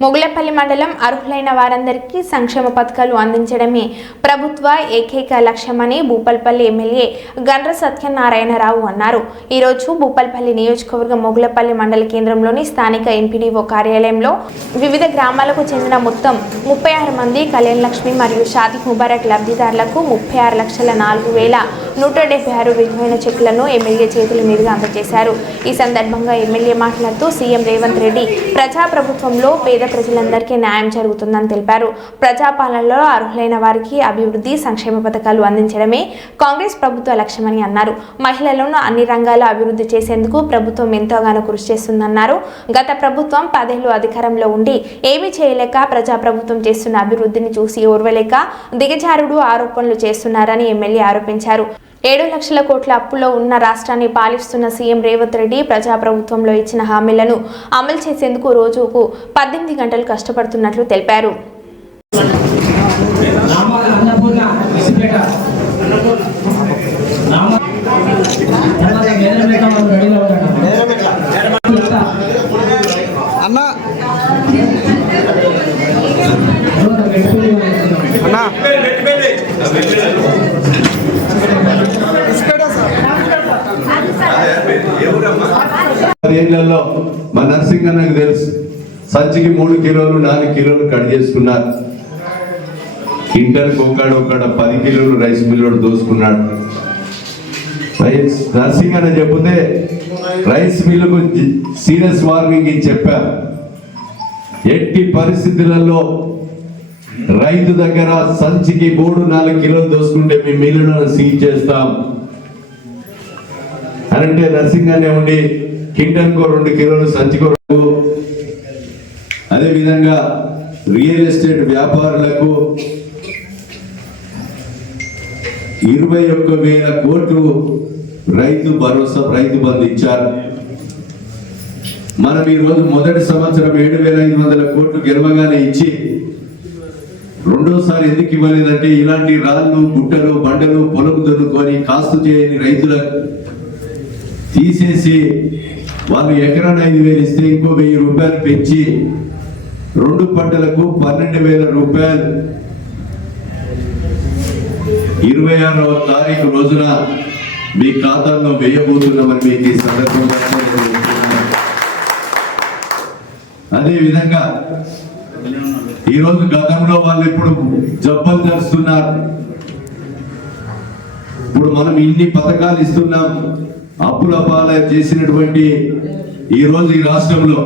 మొగులపల్లి మండలం అర్హులైన వారందరికీ సంక్షేమ పథకాలు అందించడమే ప్రభుత్వ ఏకైక లక్ష్యమని భూపాల్పల్లి ఎమ్మెల్యే గండ్ర సత్యనారాయణరావు అన్నారు. ఈరోజు భూపాల్పల్లి నియోజకవర్గం మొగులపల్లి మండల కేంద్రంలోని స్థానిక ఎంపీడీఓ కార్యాలయంలో వివిధ గ్రామాలకు చెందిన మొత్తం ముప్పై ఆరు మంది కళ్యాణ్ లక్ష్మి మరియు షాదీ ముబారక్ లబ్ధిదారులకు ముప్పై ఆరు లక్షల నాలుగు వేల నూట డెబ్బై ఆరు విలువైన చెక్కులను ఎమ్మెల్యే చేతుల మీదుగా అందజేశారు. ఈ సందర్భంగా ఎమ్మెల్యే మాట్లాడుతూ సీఎం రేవంత్ రెడ్డి ప్రజాప్రభుత్వంలో పేద ప్రజలందరికీ న్యాయం జరుగుతుందని తెలిపారు. ప్రజాపాలనలో అర్హులైన వారికి అభివృద్ధి సంక్షేమ పథకాలు అందించడమే కాంగ్రెస్ ప్రభుత్వ లక్ష్యమని అన్నారు. మహిళలను అన్ని రంగాల అభివృద్ధి చేసేందుకు ప్రభుత్వం ఎంతోగానో కృషి చేస్తుందన్నారు. గత ప్రభుత్వం పదేళ్ళు అధికారంలో ఉండి ఏమీ చేయలేక ప్రజాప్రభుత్వం చేస్తున్న అభివృద్ధిని చూసి ఓర్వలేక దిగజారుడు ఆరోపణలు చేస్తున్నారని ఎమ్మెల్యే ఆరోపించారు. ఏడు లక్షల కోట్ల అప్పులో ఉన్న రాష్ట్రాన్ని పాలిస్తున్న సీఎం రేవంత్ రెడ్డి ప్రజాప్రభుత్వంలో ఇచ్చిన హామీలను అమలు చేసేందుకు రోజుకు పద్దెనిమిది గంటలు కష్టపడుతున్నట్లు తెలిపారు. నామ పదేళ్ళలో మా నర్సింగ్ అన్నకు తెలుసు. సంచికి మూడు కిలోలు నాలుగు కిలోలు కట్ చేసుకున్నారు ఇంటర్ ఒకడు ఒకడ పది కిలోలు రైస్ మిల్లోడు దోసుకున్నాడు. రైస్ నర్సింగ్ అని చెప్తే రైస్ మిల్లుకు సీరియస్ వార్నింగ్ ఇచ్చి ఎట్టి పరిస్థితులలో రైతు దగ్గర సంచికి మూడు నాలుగు కిలోలు దోసుకుంటే మీ మిల్లులను సీజ్ చేస్తాం. అని అంటే నర్సింగ్ అనే ఉండి కింటన్కో రెండు కిలోలు సంచికో అదేవిధంగా రియల్ ఎస్టేట్ వ్యాపారులకు ఇరవై ఒక్క వేల కోట్లు రైతు భరోసా రైతు బంధు ఇచ్చారు. మనం ఈరోజు మొదటి సంవత్సరం ఏడు వేల ఐదు వందల కోట్లు గెలవగానే ఇచ్చి రెండోసారి ఎందుకు ఇవ్వలేదంటే ఇలాంటి రాళ్ళు గుట్టలు బండలు పొలం దొన్నుకొని కాస్తు చేయని రైతులకు తీసేసి వాళ్ళు ఎకరా ఐదు వేలు ఇస్తే ఇంకో వెయ్యి రూపాయలు పెంచి రెండు పంటలకు పన్నెండు వేల రూపాయలు. ఇరవై ఆరవ తారీఖు రోజున మీ ఖాతాల్లో వేయబోతున్నామని మీకు ఈ సందర్భంగా అదేవిధంగా ఈరోజు గతంలో వాళ్ళు ఇప్పుడు జబ్బలు తెరుస్తున్నారు ఇప్పుడు మనం ఇన్ని పథకాలు ఇస్తున్నాం అప్పుల పాల చేసినటువంటి ఈరోజు ఈ రాష్ట్రంలో.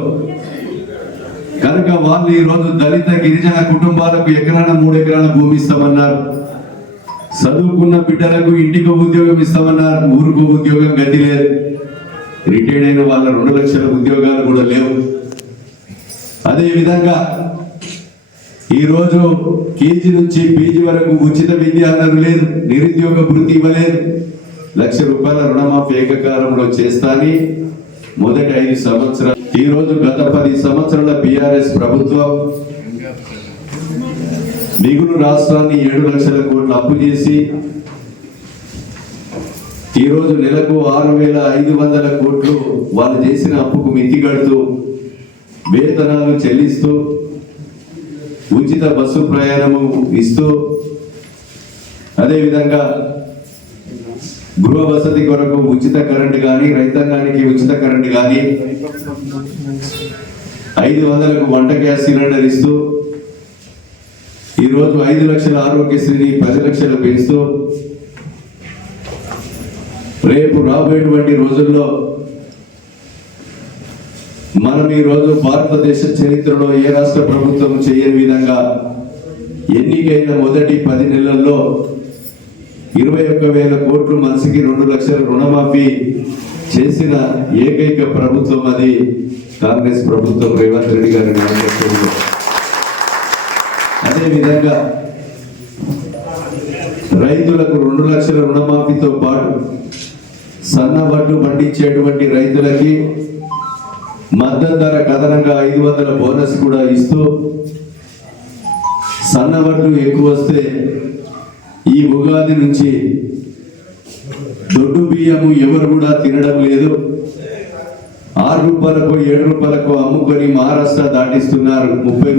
కనుక వాళ్ళు ఈరోజు దళిత గిరిజన కుటుంబాలకు ఎకరాల మూడు ఎకరాల భూమి ఇస్తామన్నారు. చదువుకున్న బిడ్డలకు ఇంటికి ఉద్యోగం ఇస్తామన్నారు. ఊరుకు ఉద్యోగం గతి లేదు. రిటైర్డ్ అయిన వాళ్ళ రెండు లక్షల ఉద్యోగాలు కూడా లేవు. అదేవిధంగా ఈరోజు కేజీ నుంచి పీజీ వరకు ఉచిత విద్య అన్నారు లేదు. నిరుద్యోగ వృత్తి ఇవ్వలేదు. లక్ష రూపాయల రుణమాఫీ ఏకకాలంలో చేస్తాని. మొదటి ఐదు సంవత్సరాలు. ఈ రోజు గత పది సంవత్సరాల బీఆర్ఎస్ ప్రభుత్వం మిగులు రాష్ట్రాన్ని ఏడు లక్షల కోట్లు అప్పు చేసి ఈ రోజు నెలకు ఆరు వేల ఐదు వందల కోట్లు వాళ్ళు చేసిన అప్పుకు మితిగడుతూ వేతనాలు చెల్లిస్తూ ఉచిత బస్సు ప్రయాణము ఇస్తూ అదేవిధంగా గృహ వసతి కొరకు ఉచిత కరెంట్ కానీ రైతాంగానికి ఉచిత కరెంట్ కానీ ఐదు వందలకు వంట గ్యాస్ సిలిండర్ ఇస్తూ ఈరోజు ఐదు లక్షల ఆరోగ్యశ్రీని పది లక్షలు పెంచుతూ రేపు రాబోయేటువంటి రోజుల్లో మనం ఈరోజు భారతదేశ చరిత్రలో ఏ రాష్ట్ర ప్రభుత్వం చేయని విధంగా ఎన్నికైన మొదటి పది నెలల్లో ఇరవై ఒక్క వేల కోట్లు మనిషికి రెండు లక్షల రుణమాఫీ చేసిన ఏకైక ప్రభుత్వం అది కాంగ్రెస్ ప్రభుత్వం రేవంత్ రెడ్డి గారి నాయకత్వంలో. అదేవిధంగా రైతులకు రెండు లక్షల రుణమాఫీతో పాటు సన్న వడ్లు పండించేటువంటి రైతులకి మద్దతు ధర కథనంగా ఐదు వందల బోనస్ కూడా ఇస్తూ సన్న వడ్లు ఎక్కువ వస్తే ఈ ఉగాది నుంచి దొడ్డు బియ్యము ఎవరు కూడా తినడం లేదు. ఆరు రూపాయలకు ఏడు రూపాయలకు అమ్ముకొని మహారాష్ట్ర దాటిస్తున్నారు ముప్పై